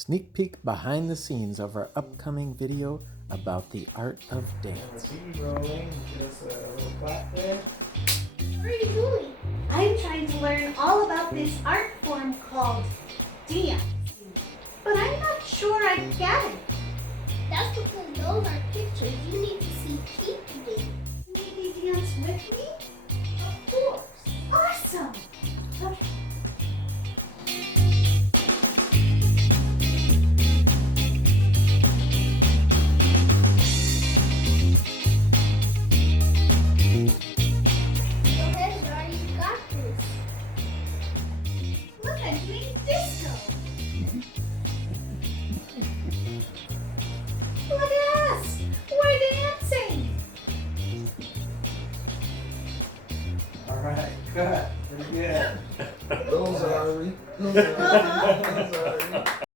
Sneak peek behind the scenes of our upcoming video about the art of dance. Rolling, just a little clap there. What are you doing? I'm trying to learn all about this art form called dance. But I'm not sure I get it. That's because those are pictures. You need to see people dance. Maybe dance with me? Of course. Awesome! Okay. Go ahead, Zara, you got this. Look, I'm doing disco. Look at us! We're dancing! All right, cut. Pretty good. Those are we. Those are